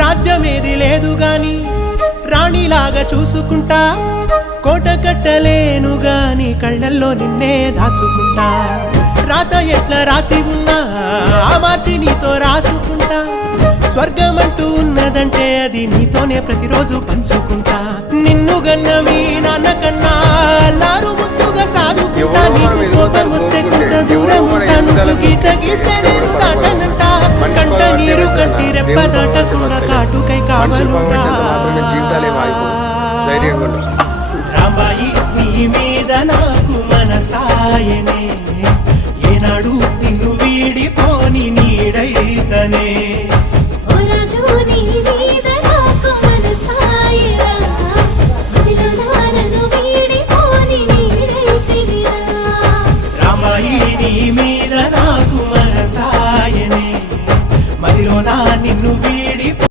రాజ్యమేది లేదు గాని రాణిలాగా చూసుకుంటా, కోట కట్టలేను గాని కళ్ళల్లో నిన్నే దాచుకుంటా. రాత ఎట్లా రాసి ఉన్నా ఆ మార్చి నీతో రాసుకుంటా. స్వర్గమంటూ ఉన్నదంటే అది నీతోనే ప్రతిరోజు పంచుకుంటా. నిన్ను గన్న మీ నాన్న కన్నా అల్లారు ముద్దుగా సాదుకుంటా. నీకు కోపం వస్తే కొంత దూరం ఉంటా, నువ్వు గీత గీస్తే నేను దాటనంటా. కంట నీరు కంటి రెప్ప దాటకుండా కాటుకై కావలుంటా. రామాయి నీ మీద నాకు మనసాయనే, ఏనాడు నిన్ను వీడిపోని నీడైతనే.